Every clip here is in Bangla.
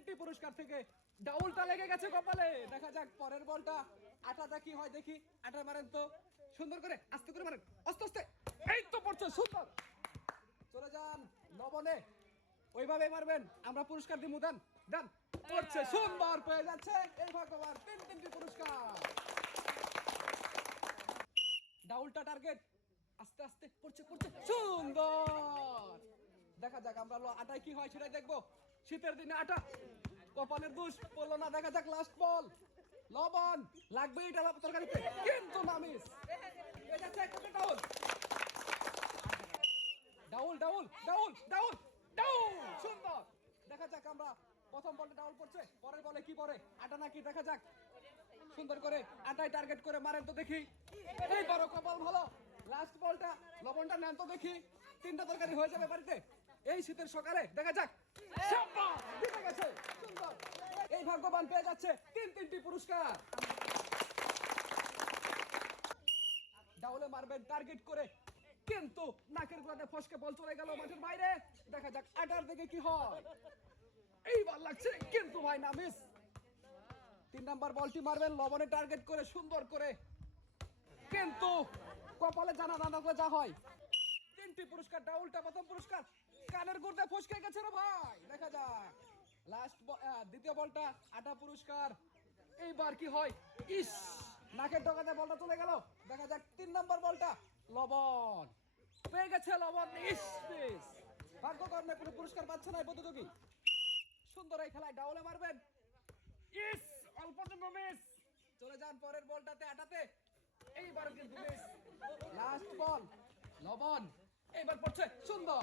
তিনটি পুরস্কার থেকে ডাউলটা লেগে গেছে কপালে। দেখা যাক পরের বলটা। আটাটা কি হয় দেখি। আটা মারেন তো। সুন্দর করে, আস্তে করে মারেন। আস্তে আস্তে। এই তো পড়ছে সুন্দর চলে যান লবণে ওইভাবে মারবেন। আমরা পুরস্কার দিব দেন। দেন। পড়ছে, সুন্দর পেয়ে যাচ্ছে। এই ভগবান, তিন, তিনটি পুরস্কার। ডাউলটা টার্গেট। আস্তে আস্তে, পড়ছে পড়ছে। সুন্দর। দেখা যাক আমরা আটায় কি হয় সেটাই দেখব। শীতের দিনে আটা। কপালের দুষ পড়ল না, দেখা যাক লাস্ট বল লবণ লাগবে এটা তরকারিতে, কিন্তু না মিস এটা চেক ডাউল ডাউল ডাউল ডাউল ডাউল ডাউল সুন্দর। দেখা যাক আমরা প্রথম বলটা ডাউল পড়ছে পরের বলে কি পরে আটা নাকি, দেখা যাক। সুন্দর করে আটায় টার্গেট করে মারেন তো দেখি। এই বড় কপাল ভালো। লাস্ট বলটা লবণটা নেন তো দেখি। তিনটা তরকারি হয়ে যাবে বাড়িতে। এই শীতের সকালে, দেখা যাক। এই ভাগ্যবান পেয়ে যাচ্ছে তিন তিনটি পুরস্কার। ডাউলে মারবেন টার্গেট করে, কিন্তু নাকের গোড়াতে ফসকে বল চলে গেল মাঠের বাইরে। দেখা যাক আটার দিকে কি হয়। এইবার লাগছে কিন্তু ভাই না মিস তিন নাম্বার বলটি মারবেন, লবণে টার্গেট করে, সুন্দর করে। কিন্তু কপালে জানা না থাকলে যা হয়। তিনটি পুরস্কার, ডাউলটা প্রথম পুরস্কার। কানের গুড়তে ফসকে গেছে রে ভাই, দেখা যাক। লাস্ট দ্বিতীয় বলটা, আটা পুরস্কার। এইবার কি হয়? ইস, নাকের ডগাতে বলটা চলে গেল। দেখা যাক, তিন নম্বর বলটা, লবণ। পেয়ে গেছে লবণ, ইস মিস ভাগ্যকর্মে কোনো পুরস্কার পাচ্ছে না প্রতিযোগী। সুন্দর এই খেলায় ডাউলে মারবেন। ইস, অল্প জন্য মিস চলে যান পরের বলটাতে, আটাতে। এইবার কিন্তু মিস লাস্ট বল লবণ। এইবার পড়ছে সুন্দর।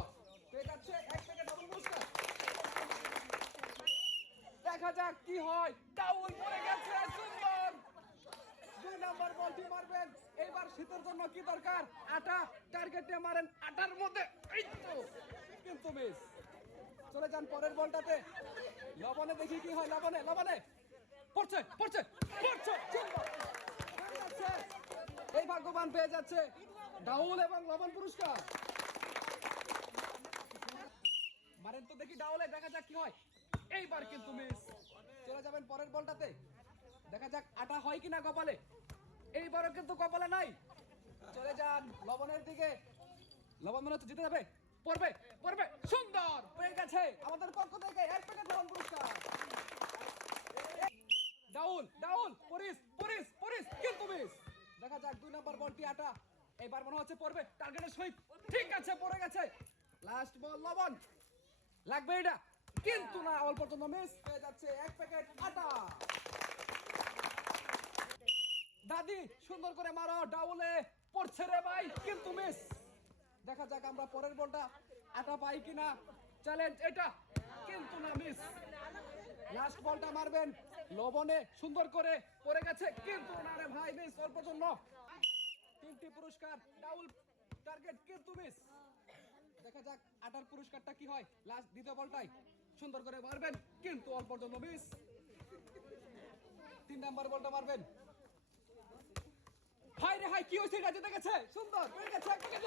দেখা যাক কি হয়। ডাউল পড়ে গেছে সুন্দর। দুই নাম্বার বলটি মারবেন। এইবার শীতের জন্য কি দরকার? আটা। টার্গেটে মারেন আটার মধ্যে। কিন্তু মিস চলে যান পরের বলটাতে। লবণে দেখি কি হয়। লবণে লবণে। পড়ছে পড়ছে পড়ছে। এই ভাগ্যবান পেয়ে যাচ্ছে। ডাউল এবং লবণ পুরস্কার। মারেন তো দেখি ডাউলে দেখা যাক কি হয়। এইবার কিন্তু মিস। চলে যাবেন পরের বলটাতে। দেখা যাক আটা হয় কিনা কপালে। এইবারও কিন্তু কপালে নাই। চলে যান লবণের দিকে। লবণ মনে হচ্ছে জিতে যাবে। পড়বে পড়বে। সুন্দর! পেয়ে গেছে আমাদের পক্ষ থেকে এক প্যাকেট লবণ পুরস্কার। ডাউল ডাউল! পরিস পরিস পরিস! কিন্তু মিস! দেখা যাক দুই নম্বর বলটি আটা। এবার মনে হচ্ছে পড়বে। টার্গেটের সহিত ঠিক আছে, পড়ে গেছে। লাস্ট বল লবণ। লাগবে এটা। কিন্তু না, অল্প জন্য মিস হয়ে যাচ্ছে এক প্যাকেট আটা। দাদি, সুন্দর করে মারো ডাউলে পড়ছে রে ভাই। কিন্তু মিস দেখা যাক আমরা পরের বলটা আটা পাই কিনা। চ্যালেঞ্জ এটা। কিন্তু না মিস লাস্ট বলটা মারবেন। লবণে সুন্দর করে পড়ে গেছে। কিন্তু না রে ভাই মিস অল্প জন্য। তিনটি পুরস্কার ডাউল টার্গেট কিন্তু মিস দেখা যাক, আটার পুরস্কারটা কি হয়? লাস্ট দ্বিতীয় বলটাই। সুন্দর করে মারবেন, কিন্তু অল্প জন্য মিস তিন নাম্বার বলটা মারবেন। হাই রে হাই কি হয়েছে? এটা জিতে গেছে। সুন্দর, পেয়ে গেছে এক প্যাকেট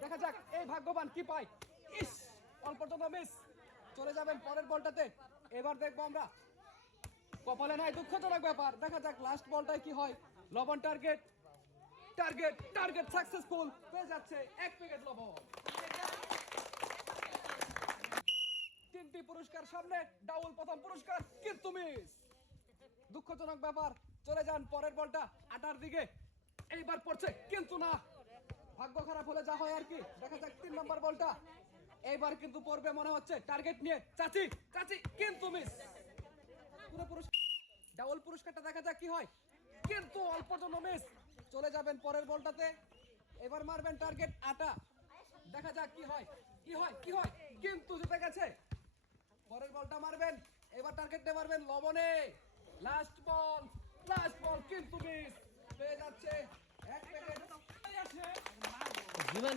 দেখা যাক, এই ভাগ্যবান কি পায়। ইস, অল্প জন্য মিস চলে যাবেন পরের বলটাতে। এবার দেখব আমরা। কপালে নাই দুঃখজনক ব্যাপার। দেখা যাক লাস্ট বলটায় কি হয়। লবণ টার্গেট টার্গেট টার্গেট সাকসেসফুল পেয়ে যাচ্ছে এক প্যাকেট লবণ। তিনটি পুরস্কার সামনে ডাউল প্রথম পুরস্কার কিন্তু মিস দুঃখজনক ব্যাপার, চলে যান পরের বলটা, আটার দিকে। এইবার পড়ছে কিন্তু না। ভাগ্য খারাপ হলে যা হয় আর কি। দেখা যাক তিন নম্বর বলটা। এইবার কিন্তু পড়বে মনে হচ্ছে টার্গেট নিয়ে। চাচি চাচি কিন্তু মিস পুরো পুরস্কার ডাবল পুরস্কারটা দেখা যাক কি হয়। কিন্তু অল্প জন্য মিস চলে যাবেন পরের বলটাতে। এবার মারবেন টার্গেট আটা। দেখা যাক কি হয় কি হয় কি হয়। কিন্তু জিতে গেছে। পরের বলটা মারবেন এবার টার্গেটে মারবেন লবণে। লাস্ট বল লাস্ট বল কিন্তু মিস পেয়ে যাচ্ছে এক প্যাকেট জীবন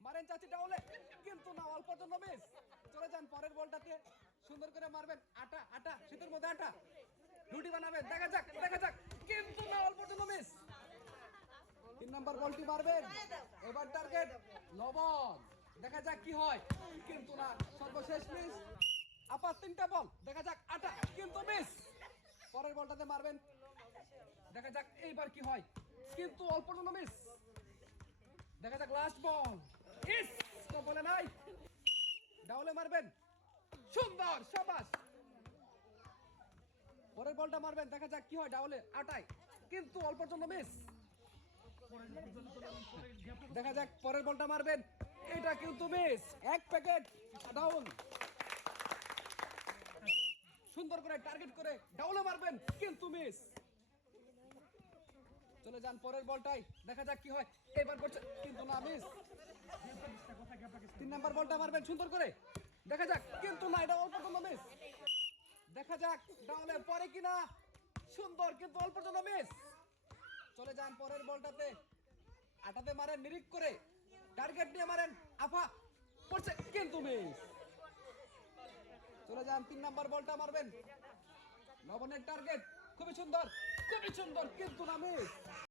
মারেন চাচি ডাউলে কিন্তু না অল্প জন্য মিস চলে যান পরের বলটাতে। সুন্দর করে মারবেন আটা আটা শীতের মধ্যে আটা। রুটি বানাবেন দেখা যাক দেখা যাক। কিন্তু না অল্প জন্য মিস তিন নাম্বার বলটি মারবেন। এবার টার্গেট লবণ। দেখা যাক কি হয়। কিন্তু না, সর্বশেষ মিস আপার তিনটা বল দেখা যাক, আটা কিন্তু মিস পরের বলটাতে মারবেন। দেখা যাক এইবার কি হয়। কিন্তু অল্প জন্য মিস দেখা যাক লাস্ট বল ইস বলে নাই। ডাউলে মারবেন। সুন্দর, সাবাস। পরের বলটা মারবেন। দেখা যাক কি হয় ডাউলে আটায়। কিন্তু অল্প জন্য মিস দেখা যাক, পরের বলটা মারবেন। এটা কিন্তু মিস এক প্যাকেট ডাউন সুন্দর করে টার্গেট করে ডাউলে মারবেন, কিন্তু মিস চলে যান পরের বলটাই দেখা যাক কি হয়। এবার করছে, কিন্তু না মিস তিন নাম্বার বলটা মারবেন, সুন্দর করে। দেখা যাক, কিন্তু না, এটা অল্প জন্য মিস দেখা যাক ডাউলে পরে কিনা। সুন্দর, কিন্তু অল্প জন্য মিস চলে যান পরের বলটাতে। আটাতে মারেন নিরিক করে। টার্গেট নিয়ে মারেন, আফা, পড়ছে, কিন্তু মিস চলে যান, তিন নাম্বার বলটা মারবেন। নবনের টার্গেট, খুবই সুন্দর খুবই সুন্দর, কিন্তু না মিস